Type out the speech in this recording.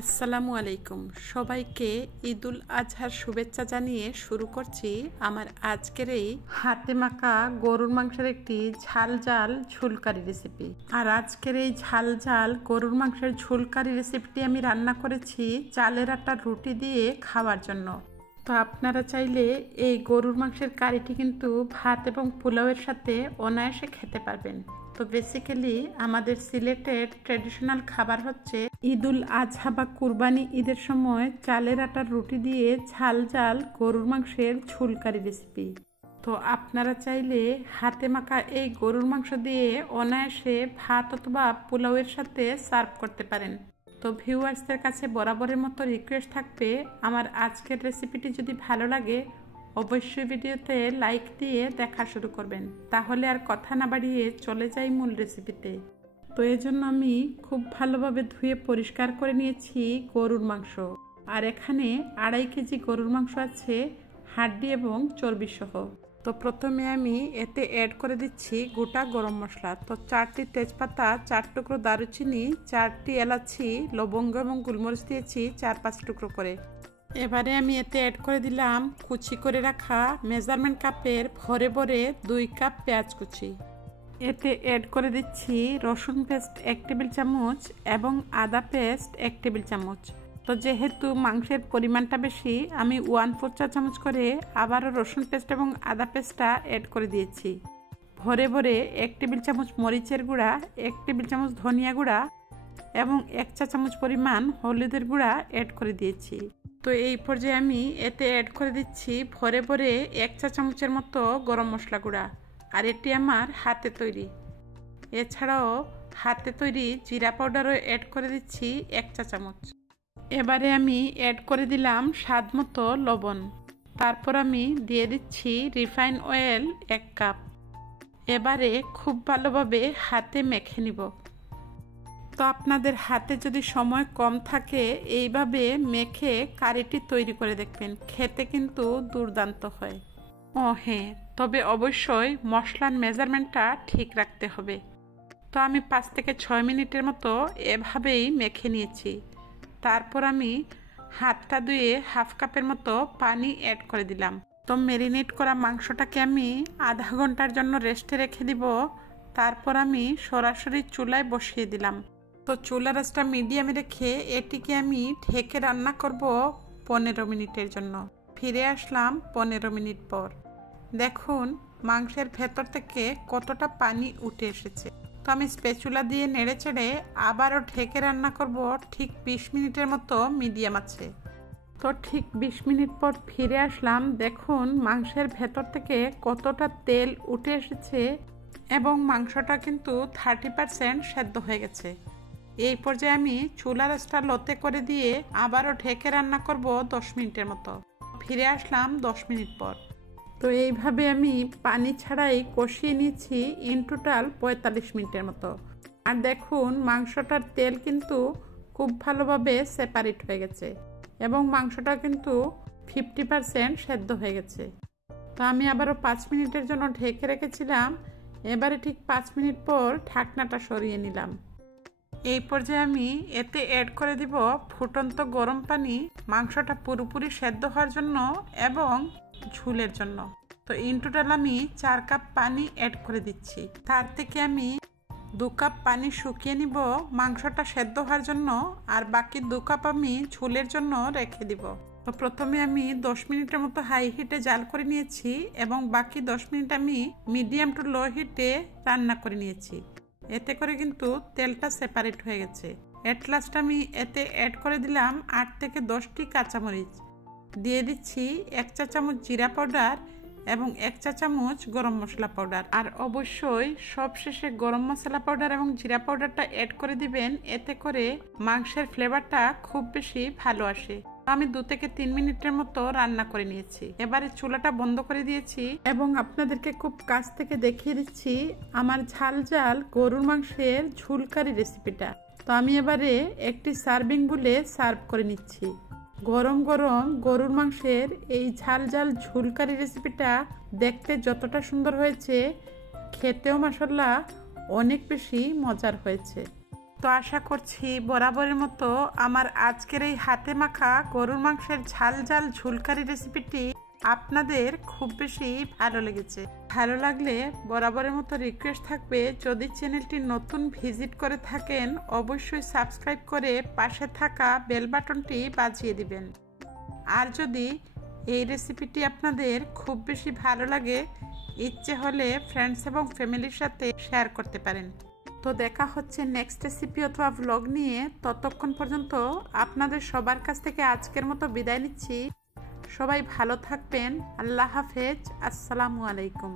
আসসালামু আলাইকুম। সবাইকে ঈদুল আজহার শুভেচ্ছা জানিয়ে শুরু করছি আমার আজকের এই হাতে মাখা গরুর মাংসের একটি ঝাল ঝাল ঝুলকারি রেসিপি। আর আজকের এই ঝাল ঝাল গরুর মাংসের ঝুলকারি রেসিপিটি আমি রান্না করেছি চালের আটার রুটি দিয়ে খাওয়ার জন্য। তো আপনারা চাইলে এই গরুর মাংসের কারিটি কিন্তু ভাত এবং পোলাওয়ের সাথে অনায়াসে খেতে পারবেন। তো বেসিক্যালি আমাদের সিলেটের ট্র্যাডিশনাল খাবার হচ্ছে ঈদুল আজহা বা কুরবানি ঈদের সময় চালের আটার রুটি দিয়ে ঝাল ঝাল গরুর মাংসের ঝুলকারি রেসিপি। তো আপনারা চাইলে হাতে মাখা এই গরুর মাংস দিয়ে অনায়াসে ভাত অথবা পোলাওয়ের সাথে সার্ভ করতে পারেন। তো ভিউয়ার্সদের কাছে বরাবরের মতো রিকোয়েস্ট থাকবে, আমার আজকের রেসিপিটি যদি ভালো লাগে অবশ্যই ভিডিওতে লাইক দিয়ে দেখা শুরু করবেন। তাহলে আর কথা না বাড়িয়ে চলে যাই মূল রেসিপিতে। তো এই জন্য আমি খুব ভালোভাবে ধুয়ে পরিষ্কার করে নিয়েছি গরুর মাংস। আর এখানে 2.5 কেজি গরুর মাংস আছে হাড্ডি এবং চর্বি সহ। তো প্রথমে আমি এতে অ্যাড করে দিচ্ছি গোটা গরম মশলা। তো 4টি তেজপাতা, 4 টুকরো দারুচিনি, 4টি এলাচি, লবঙ্গ এবং গোলমরিচ দিয়েছি 4-5 টুকরো করে। এবারে আমি এতে অ্যাড করে দিলাম কুচি করে রাখা মেজারমেন্ট কাপের ভরে ভরে 2 কাপ পেঁয়াজ কুচি। এতে অ্যাড করে দিচ্ছি রসুন পেস্ট 1 টেবিল চামচ এবং আদা পেস্ট 1 টেবিল চামচ। তো যেহেতু মাংসের পরিমাণটা বেশি, আমি 1/4 চা চামচ করে আবারও রসুন পেস্ট এবং আদা পেস্টটা অ্যাড করে দিয়েছি। ভরে ভরে 1 টেবিল চামচ মরিচের গুঁড়া, 1 টেবিল চামচ ধনিয়া গুঁড়া এবং 1 চা চামচ পরিমাণ হলুদের গুঁড়া অ্যাড করে দিয়েছি। তো এই পর্যায়ে আমি এতে অ্যাড করে দিচ্ছি ভরে ভরে 1 চা চামচের মতো গরম মশলা গুঁড়া। আর এটি আমার হাতে তৈরি। এছাড়াও হাতে তৈরি জিরা পাউডারও অ্যাড করে দিচ্ছি 1 চা চামচ। এবারে আমি অ্যাড করে দিলাম স্বাদ মতো লবণ। তারপর আমি দিয়ে দিচ্ছি রিফাইন অয়েল 1 কাপ। এবারে খুব ভালোভাবে হাতে মেখে নিব। তো আপনাদের হাতে যদি সময় কম থাকে এইভাবে মেখে কারিটি তৈরি করে দেখবেন, খেতে কিন্তু দুর্দান্ত হয়। ও হ্যাঁ, তবে অবশ্যই মশলার মেজারমেন্টটা ঠিক রাখতে হবে। তো আমি 5 থেকে 6 মিনিটের মতো এভাবেই মেখে নিয়েছি। তারপর আমি হাতটা ধুয়ে 1/2 কাপের মতো পানি অ্যাড করে দিলাম। তো ম্যারিনেট করা মাংসটাকে আমি আধা ঘন্টার জন্য রেস্টে রেখে দিব। তারপর আমি সরাসরি চুলায় বসিয়ে দিলাম। তো চুলার আঁচটা মিডিয়ামে রেখে এটিকে আমি ঢেকে রান্না করব 15 মিনিটের জন্য। ফিরে আসলাম 15 মিনিট পর। দেখুন মাংসের ভেতর থেকে কতটা পানি উঠে এসেছে। তো আমি স্প্যাচুলা দিয়ে নেড়ে চেড়ে আবারও ঢেকে রান্না করব ঠিক 20 মিনিটের মতো মিডিয়াম আছে। তো ঠিক 20 মিনিট পর ফিরে আসলাম। দেখুন মাংসের ভেতর থেকে কতটা তেল উঠে এসেছে এবং মাংসটা কিন্তু 30% সেদ্ধ হয়ে গেছে। এই পর্যায়ে আমি চুলার আঁচটা লোতে করে দিয়ে আবারও ঢেকে রান্না করব 10 মিনিটের মতো। ফিরে আসলাম 10 মিনিট পর। তো এইভাবে আমি পানি ছাড়াই কষিয়ে নিয়েছি ইন টোটাল 45 মিনিটের মতো। আর দেখুন মাংসটার তেল কিন্তু খুব ভালোভাবে সেপারেট হয়ে গেছে এবং মাংসটা কিন্তু 50% সেদ্ধ হয়ে গেছে। তো আমি আবারও 5 মিনিটের জন্য ঢেকে রেখেছিলাম। এবারে ঠিক 5 মিনিট পর ঢাকনাটা সরিয়ে নিলাম। এই পর্যায়ে আমি এতে অ্যাড করে দিব ফুটন্ত গরম পানি, মাংসটা পুরোপুরি সেদ্ধ হওয়ার জন্য এবং ঝুলের জন্য। তো ইন টোটাল আমি 4 কাপ পানি অ্যাড করে দিচ্ছি। তার থেকে আমি 2 কাপ পানি শুকিয়ে নিব মাংসটা সেদ্ধ হওয়ার জন্য, আর বাকি 2 কাপ আমি ঝুলের জন্য রেখে দিব। তো প্রথমে আমি 10 মিনিটের মতো হাই হিটে জাল করে নিয়েছি এবং বাকি 10 মিনিট আমি মিডিয়াম টু লো হিটে রান্না করে নিয়েছি। এতে করে কিন্তু তেলটা সেপারেট হয়ে গেছে। এট লাস্ট আমি এতে অ্যাড করে দিলাম 8 থেকে 10টি কাঁচামরিচ। দিয়ে দিচ্ছি 1 চা চামচ জিরা পাউডার এবং 1 চা চামচ গরম মশলা পাউডার। আর অবশ্যই সবশেষে গরম মশলা পাউডার এবং জিরা পাউডারটা অ্যাড করে দিবেন, এতে করে মাংসের ফ্লেভারটা খুব বেশি ভালো আসে। আমি 2 থেকে 3 মিনিটের মতো রান্না করে নিয়েছি। এবারে চুলাটা বন্ধ করে দিয়েছি এবং আপনাদেরকে খুব কাছ থেকে দেখিয়ে দিচ্ছি আমার ঝাল ঝাল গরুর মাংসের ঝুলকারি রেসিপিটা। তো আমি এবারে একটি সার্ভিং বুলে সার্ভ করে নিচ্ছি। গরম গরম গরুর মাংসের এই ঝাল ঝাল ঝুলকারি রেসিপিটা দেখতে যতটা সুন্দর হয়েছে, খেতেও মাশাআল্লাহ অনেক বেশি মজার হয়েছে। তো আশা করছি বরাবরের মতো আমার আজকের এই হাতে মাখা গরুর মাংসের ঝাল ঝাল ঝুলকারি রেসিপিটি আপনাদের খুব বেশি ভালো লেগেছে। ভালো লাগলে বরাবরের মতো রিকোয়েস্ট থাকবে, যদি চ্যানেলটি নতুন ভিজিট করে থাকেন অবশ্যই সাবস্ক্রাইব করে পাশে থাকা বেল বাটনটি বাজিয়ে দিবেন। আর যদি এই রেসিপিটি আপনাদের খুব বেশি ভালো লাগে, ইচ্ছে হলে ফ্রেন্ডস এবং ফ্যামিলির সাথে শেয়ার করতে পারেন। তো দেখা হচ্ছে নেক্সট রেসিপি অথবা ব্লগ নিয়ে। ততক্ষণ পর্যন্ত আপনাদের সবার কাছ থেকে আজকের মতো বিদায় নিচ্ছি। সবাই ভালো থাকবেন। আল্লাহ হাফেজ। আসসালামু আলাইকুম।